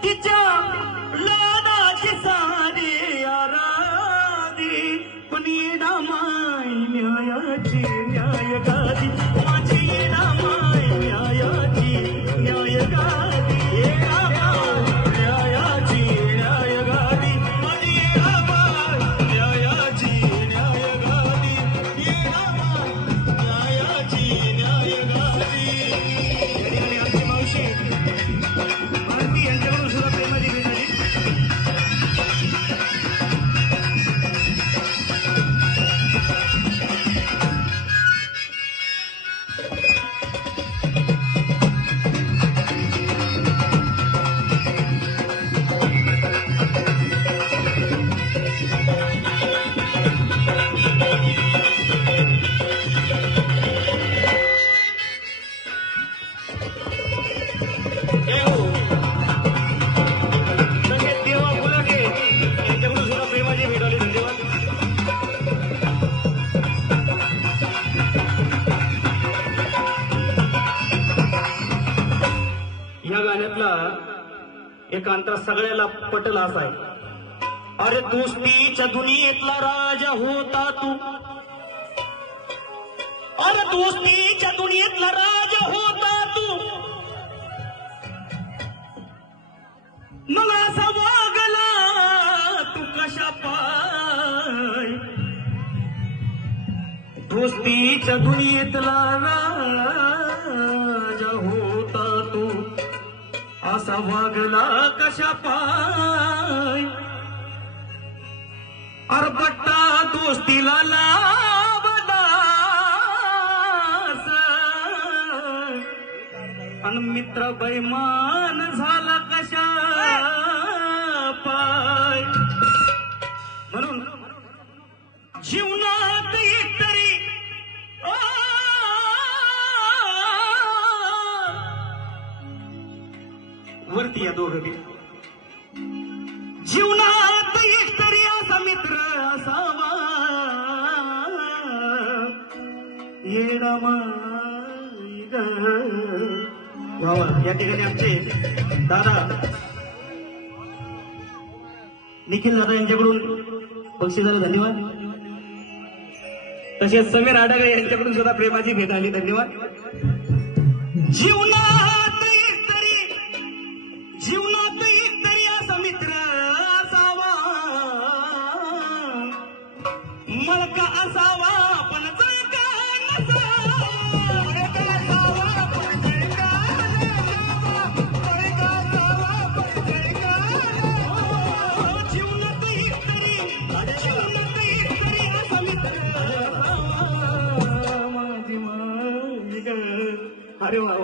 teacher एक अंतर सगळ्याला पटल असा आहे अरे दोस्तीच्या दुनियेतला राजा होता तू. अरे दोस्तीच्या दुनियेतला राजा होता तू. मग असा वागला तू कशा पाय? दोस्तीच्या दुनियेतला राजा असा वागला कशा पाय? अरबट्टा दोस्तीला लाभदास आणि मित्र बैमान झाला कशा पाय? म्हणून जीवन होती या दोघ बी. जीवनात एकतरी असा मित्र असावा. येडा माई या ठिकाणी आमचे दादा. निखिल दादा यांच्याकडून बक्षिसाला धन्यवाद. तसेच समीर आडगे यांच्याकडून सुद्धा प्रेमाची भेट आली धन्यवाद. जीवना अरे वा.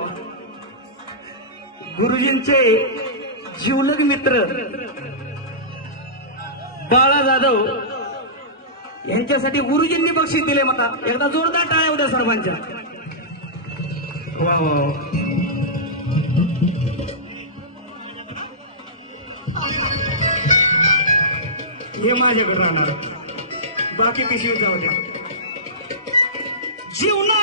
गुरुजींचे जीवलग मित्र बाळा जाधव यांच्यासाठी गुरुजींनी बक्षीस दिले मता एकदा जोरदार टाळ्या उद्या सर्वांच्या वा वा. हे माझ्याकडे राहणार बाकी पिशवी जाऊ द्या जीवनात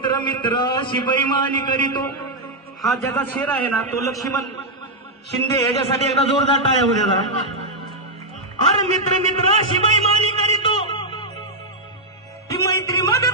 मित्र मित्र अशी बैमानी करीतो. हा ज्याचा शेर आहे ना तो लक्ष्मण शिंदे याच्यासाठी एकदा जोरदार टाळ्या होऊ द्या अरे मित्र मित्र अशी बैमानी करीतो. ती मैत्री मग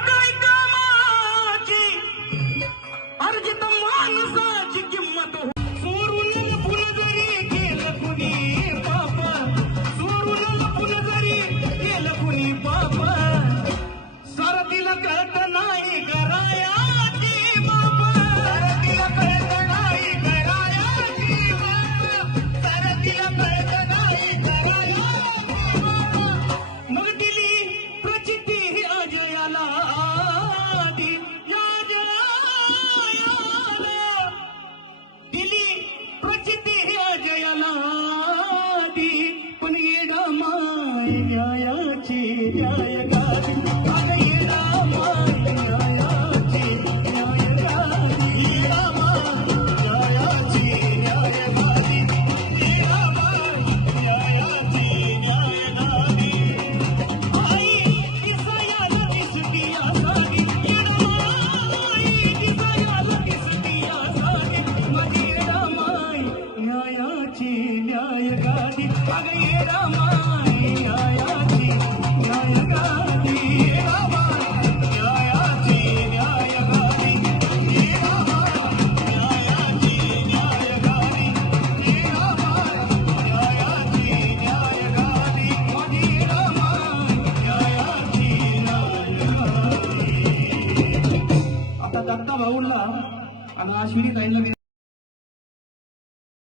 సీడీ లైన్లో